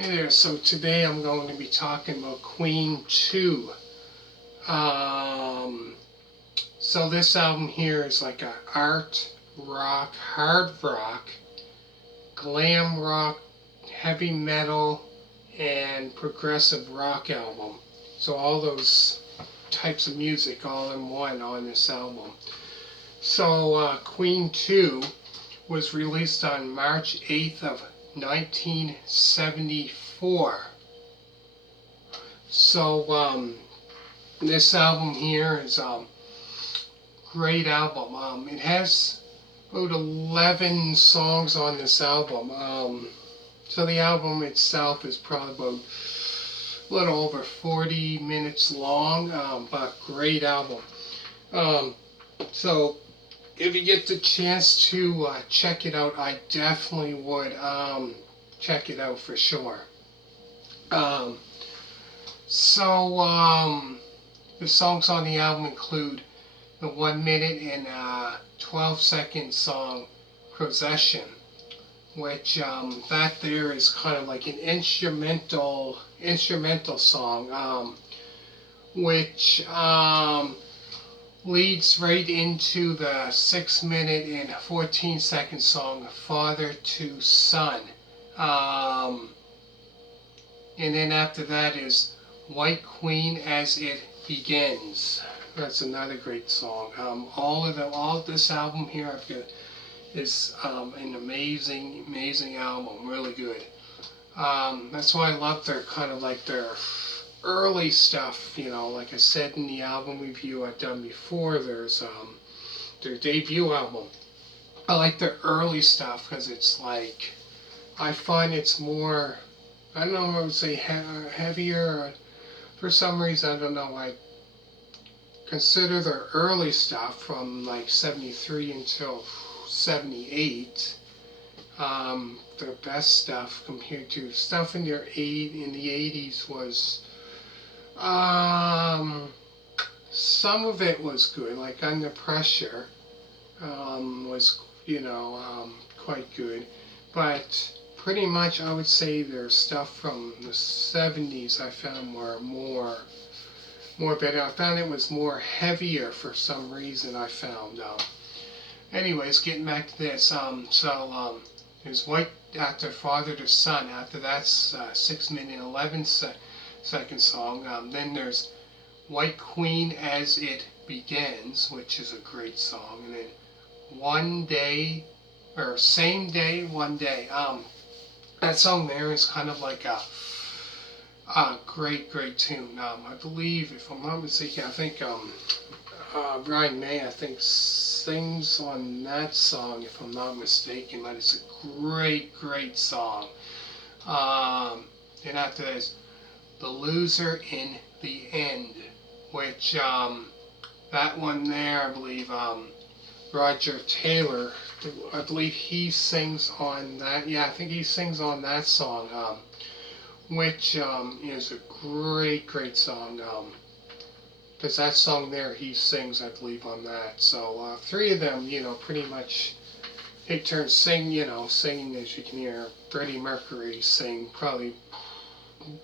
Hey there, so today I'm going to be talking about Queen 2. Um, so this album here is like a art rock, hard rock, glam rock, heavy metal, and progressive rock album. So all those types of music all in one on this album. So Queen 2 was released on March 8th of 1974. So this album here is great album. It has about 11 songs on this album. So the album itself is probably about a little over 40 minutes long, but great album. So if you get the chance to check it out, I definitely would check it out for sure. Um, the songs on the album include the 1 minute and 12-second song Procession, which that there is kind of like an instrumental song, which leads right into the 6 minute and 14-second song Father to Son. And then after that is White Queen as it begins. That's another great song. All of this album here is an amazing album, really good. That's why I love their kind of like their early stuff. You know, like I said in the album review I've done before, there's their debut album. I like their early stuff because it's like I find it's more. I don't know if I would say heavier. For some reason, I don't know. I consider their early stuff from like 73 until 78 their best stuff compared to stuff in the 80s was some of it was good, like Under Pressure was quite good, but pretty much I would say their stuff from the 70s I found were more better. I found it was more heavier for some reason. I found. Anyways, getting back to this. There's White after Father to Son. After that's 6 minute and 11-second song. Then there's White Queen as it begins, which is a great song. And then One Day or Same Day, One Day. That song there is kind of like a great tune. I believe, if I'm not mistaken, I think Rhye, I think, sings on that song, if I'm not mistaken. But it's a great song. Then after that is The Loser in the End, which that one there, I believe, Roger Taylor, I believe he sings on that. Yeah, I think he sings on that song. Which is a great song. Because that song there, he sings, I believe, on that. So three of them, pretty much take turns singing, as you can hear. Freddie Mercury sing probably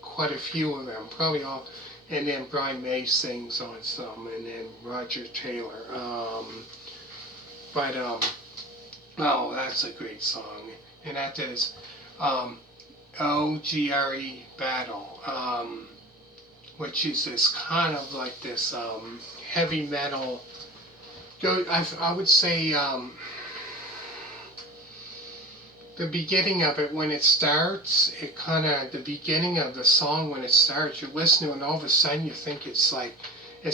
quite a few of them, probably all. And then Brian May sings on some, and then Roger Taylor. Oh, that's a great song. And that is Ogre Battle, which is this kind of like this heavy metal. I would say the beginning of it, when it starts, the beginning of the song when it starts, you listen to it and all of a sudden you think it's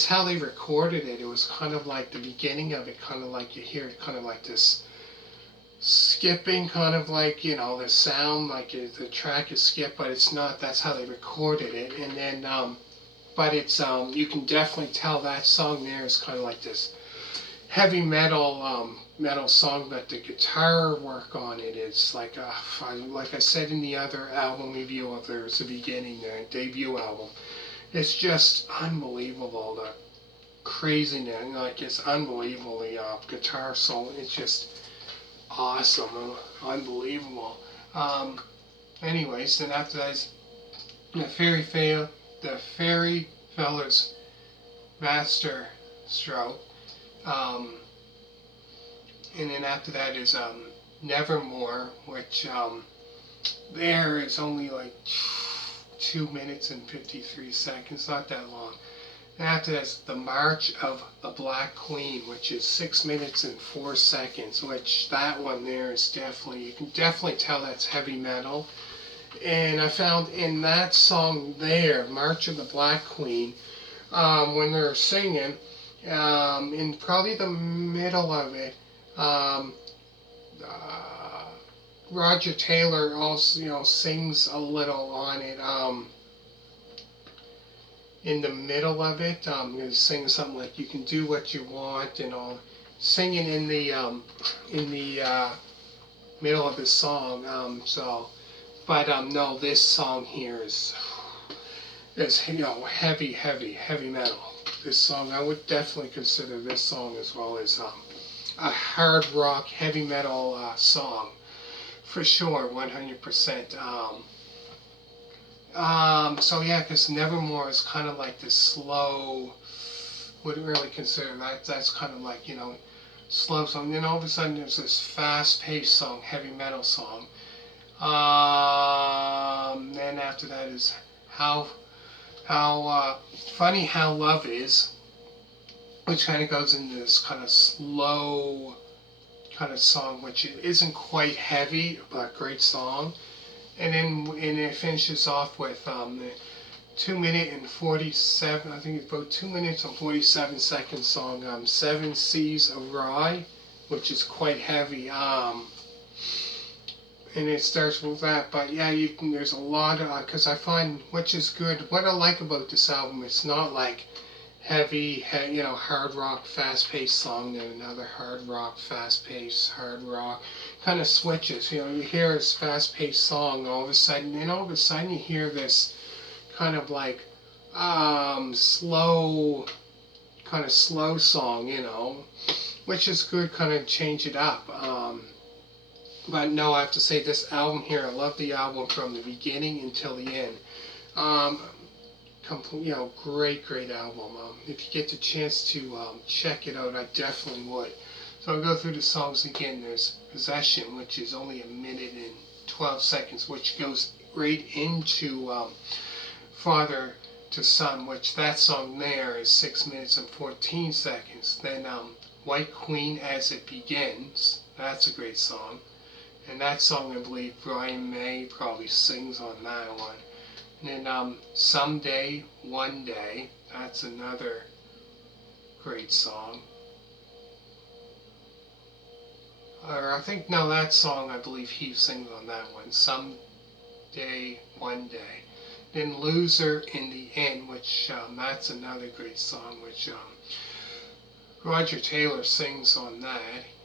how they recorded it. It was kind of like the beginning of it, kind of like you hear it kind of like this skipping, kind of like, the sound, like the track is skipped, but it's not. That's how they recorded it. And then, but it's, you can definitely tell that song there is kind of like this heavy metal song, but the guitar work on it is like I said in the other album review of theirs, the beginning, their debut album, it's just unbelievable, the craziness, like it's unbelievable, the guitar solo, it's just awesome, unbelievable. anyways, then after that is the Fairy Fella's Master Stroke. Um, and then after that is Nevermore, which there is only like 2 minutes and 53 seconds, not that long. And after that's the March of the Black Queen, which is 6 minutes and 4 seconds, which that one there is definitely, you can definitely tell that's heavy metal. And I found in that song there, March of the Black Queen, when they're singing, in probably the middle of it, um, uh, Roger Taylor also, sings a little on it. In the middle of it, he sings something like "You can do what you want" and all, singing in the middle of the song. But no, this song here is heavy, heavy, heavy metal. This song, I would definitely consider this song as well as a hard rock, heavy metal song for sure, 100%. So yeah, because Nevermore is kind of like this slow. Wouldn't really consider that. That's kind of like slow song. Then all of a sudden there's this fast-paced song, heavy metal song. Then after that is how funny how love is, which kind of goes into this kind of slow kind of song, which isn't quite heavy, but great song. And it finishes off with the 2 minute and 47. I think it's about 2 minutes and 47 second song. Seven Seas of Rhye, which is quite heavy. And it starts with that. But yeah, there's a lot of because I find which is good. What I like about this album, it's not like heavy, hard rock, fast-paced song, then another hard rock, fast-paced, hard rock, kind of switches. You hear this fast-paced song, all of a sudden you hear this kind of like slow, kind of slow song, which is good, kind of change it up. But no, I have to say this album here, I love the album from the beginning until the end. Great album. If you get the chance to check it out, I definitely would. So I'll go through the songs again. There's Procession, which is only 1 minute and 12 seconds, which goes right into Father to Son, which that song there is 6 minutes and 14 seconds. Then White Queen As It Begins, that's a great song. And that song, I believe, Brian May probably sings on that one. And then Someday, One Day, that's another great song. Or I think, no, that song, I believe he sings on that one. Someday, One Day. Then Loser in the End, which that's another great song, which Roger Taylor sings on that.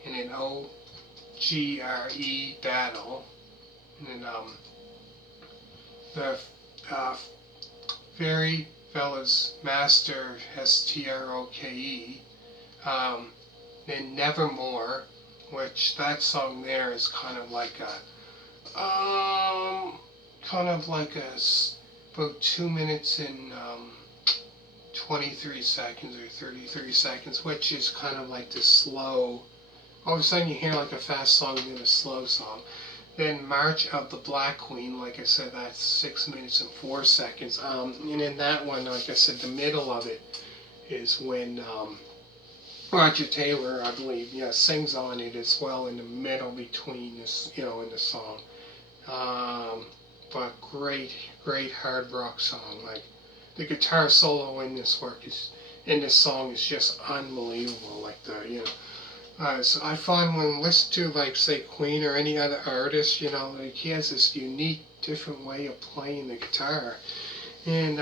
And then Ogre Battle. And then the Fairy Fella's Master, Stroke. Then Nevermore, which that song there is kind of like about 2 minutes and 23 seconds or 33 seconds, which is kind of like this slow. All of a sudden you hear like a fast song and then a slow song. Then March of the Black Queen, like I said, that's 6 minutes and 4 seconds. And in that one, like I said, the middle of it is when Roger Taylor, I believe, sings on it as well in the middle between this, in the song. But great hard rock song. Like the guitar solo in this song is just unbelievable. Like so I find when listen to like say Queen or any other artist, like he has this unique, different way of playing the guitar, and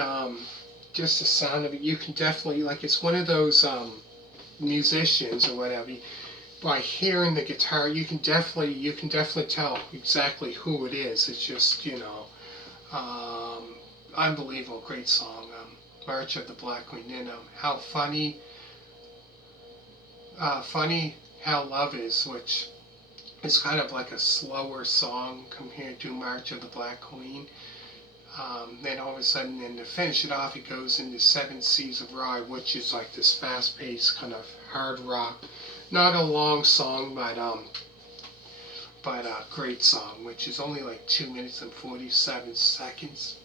just the sound of it, you can definitely like it's one of those musicians or whatever. By hearing the guitar, you can definitely tell exactly who it is. It's just unbelievable, great song, March of the Black Queen. And how funny how love is, which It's kind of like a slower song compared to March of the Black Queen. Then all of a sudden, then to finish it off, it goes into Seven Seas of Rhye, which is like this fast-paced kind of hard rock. Not a long song, but a great song, which is only like 2 minutes and 47 seconds.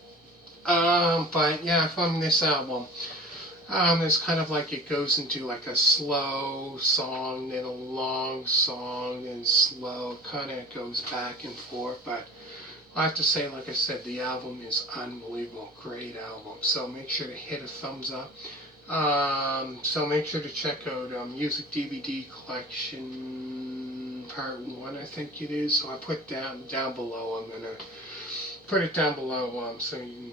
But yeah, from this album, it's kind of like it goes into like a slow song, then a long song, then slow, kind of goes back and forth. But I have to say, like I said, the album is unbelievable, great album. So make sure to hit a thumbs up. So make sure to check out Music DVD Collection Part 1, I think it is. So I put down below. I'm gonna put it down below so you can,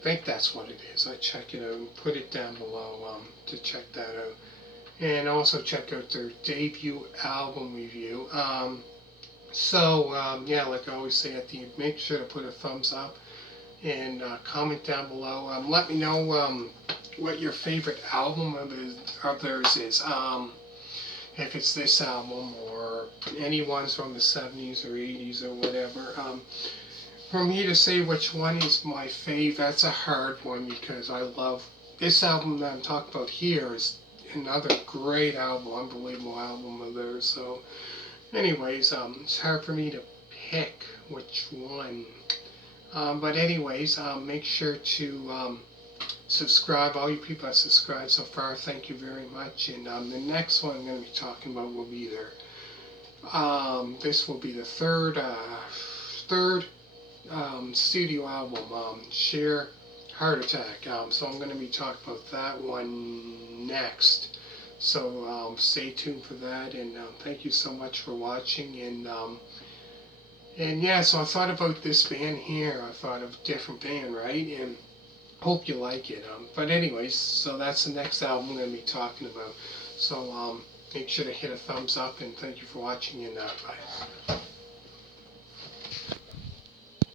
I think that's what it is. I check it out and put it down below to check that out. And also check out their debut album review. Yeah, like I always say at the end, make sure to put a thumbs up and comment down below. Let me know what your favorite album of theirs is. If it's this album or any ones from the 70s or 80s or whatever. For me to say which one is my fave, that's a hard one because I love this album that I'm talking about here is another great album, unbelievable album of theirs. So, anyways, it's hard for me to pick which one. But anyways, make sure to subscribe. All you people that subscribed so far, thank you very much. And the next one I'm going to be talking about will be their. This will be the third studio album, Sheer Heart Attack. So I'm going to be talking about that one next. So stay tuned for that, and thank you so much for watching. And yeah, so I thought about this band here. I thought of a different band, right? And hope you like it. But anyways, so that's the next album I'm going to be talking about. So make sure to hit a thumbs up, and thank you for watching, and bye.